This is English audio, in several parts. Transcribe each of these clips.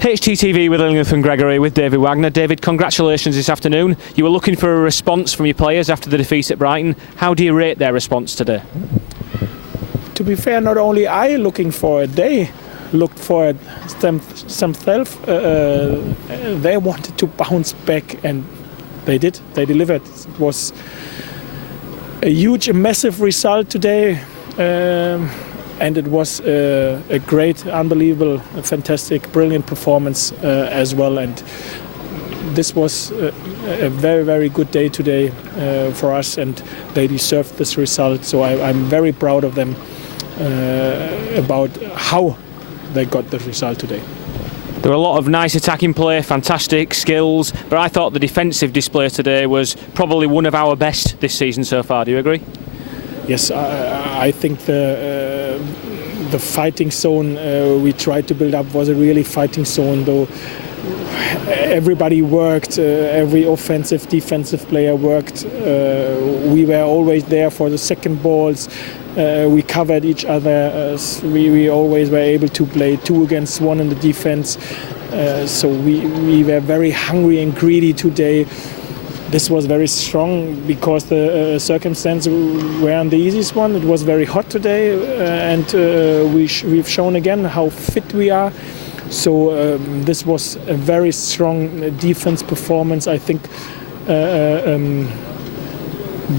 HTTV with Illingworth and Gregory with David Wagner. David, congratulations this afternoon. You were looking for a response from your players after the defeat at Brighton. How do you rate their response today? To be fair, not only I looking for it, they looked for it themselves. They wanted to bounce back, and they did. They delivered. It was a massive result today. And it was a great, unbelievable, fantastic, brilliant performance as well. And this was a very, very good day today for us, and they deserved this result. So I'm very proud of them about how they got the result today. There were a lot of nice attacking play, fantastic skills, but I thought the defensive display today was probably one of our best this season so far. Do you agree? Yes, I think the fighting zone we tried to build up was a really fighting zone, though everybody worked, every offensive, defensive player worked. We were always there for the second balls. We covered each other. We always were able to play 2 against 1 in the defense. So we were very hungry and greedy today. This was very strong because the circumstances weren't the easiest one. It was very hot today, and we've shown again how fit we are. So this was a very strong defense performance. I think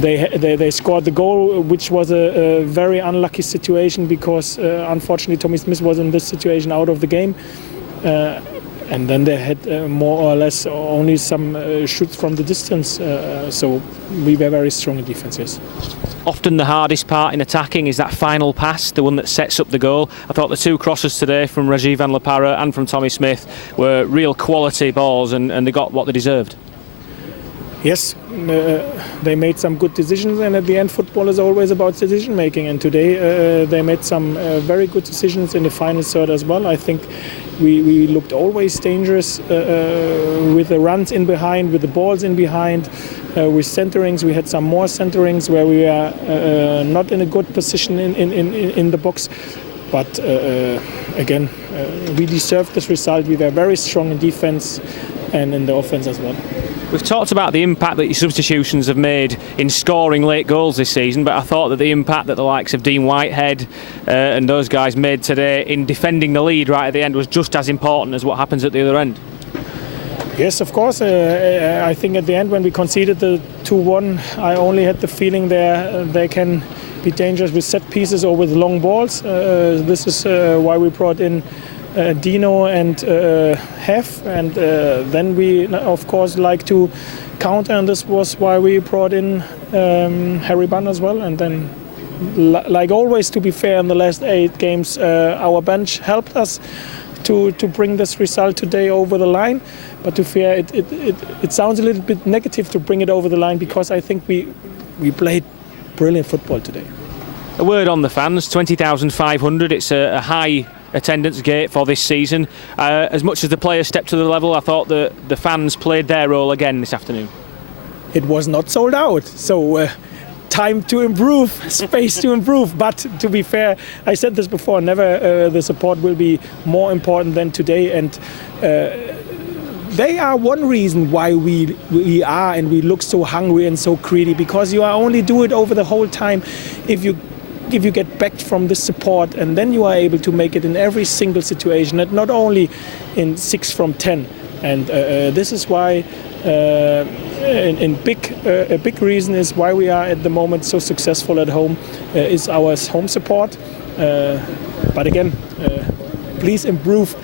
they scored the goal, which was a very unlucky situation because unfortunately Tommy Smith was in this situation out of the game. And then they had more or less only some shoots from the distance. So we were very strong in defence, yes. Often the hardest part in attacking is that final pass, the one that sets up the goal. I thought the 2 crosses today from Rajiv Van La Parra and from Tommy Smith were real quality balls, and they got what they deserved. Yes, they made some good decisions, and at the end football is always about decision making, and today they made some very good decisions in the final third as well. I think we looked always dangerous with the runs in behind, with the balls in behind, with centerings. We had some more centerings where we were not in a good position in the box. But again, we deserved this result. We were very strong in defense and in the offense as well. We've talked about the impact that your substitutions have made in scoring late goals this season, but I thought that the impact that the likes of Dean Whitehead and those guys made today in defending the lead right at the end was just as important as what happens at the other end. Yes, of course. I think at the end when we conceded the 2-1, I only had the feeling they can be dangerous with set pieces or with long balls. This is why we brought in Dino and Hef, and then we of course like to counter, and this was why we brought in Harry Bunn as well. And then like always, to be fair, in the last 8 games our bench helped us to bring this result today over the line. But to be fair, it sounds a little bit negative to bring it over the line, because I think we played brilliant football today. A word on the fans, 20,500, it's a high attendance gate for this season. As much as the players stepped to the level, I thought that the fans played their role again this afternoon. It was not sold out, so time to improve, space to improve. But to be fair, I said this before, never the support will be more important than today, and they are one reason why we are and we look so hungry and so greedy, because you are only do it over the whole time if you get backed from this support, and then you are able to make it in every single situation, and not only in 6 from 10. And this is why a big reason is why we are at the moment so successful at home is our home support. But again, please improve.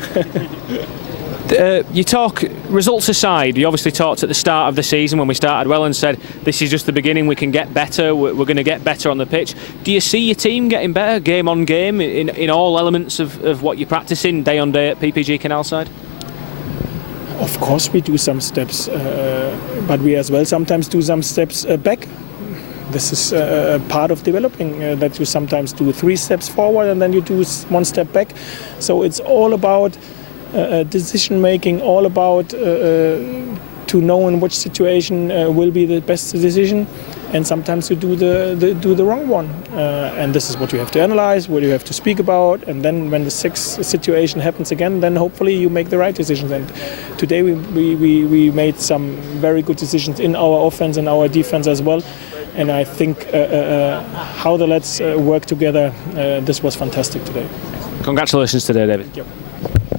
You talk, results aside, you obviously talked at the start of the season when we started well and said this is just the beginning, we can get better, we're going to get better on the pitch. Do you see your team getting better game on game in all elements of what you're practicing day on day at PPG Canalside? Of course we do some steps, but we as well sometimes do some steps back. This is part of developing, that you sometimes do 3 steps forward and then you do 1 step back. So it's all about decision making, all about to know in which situation will be the best decision, and sometimes you do the wrong one. And this is what you have to analyze, what you have to speak about, and then when the sixth situation happens again, then hopefully you make the right decisions. And today we made some very good decisions in our offense and our defense as well. And I think how the lads work together, this was fantastic today. Congratulations today, David. Thank you.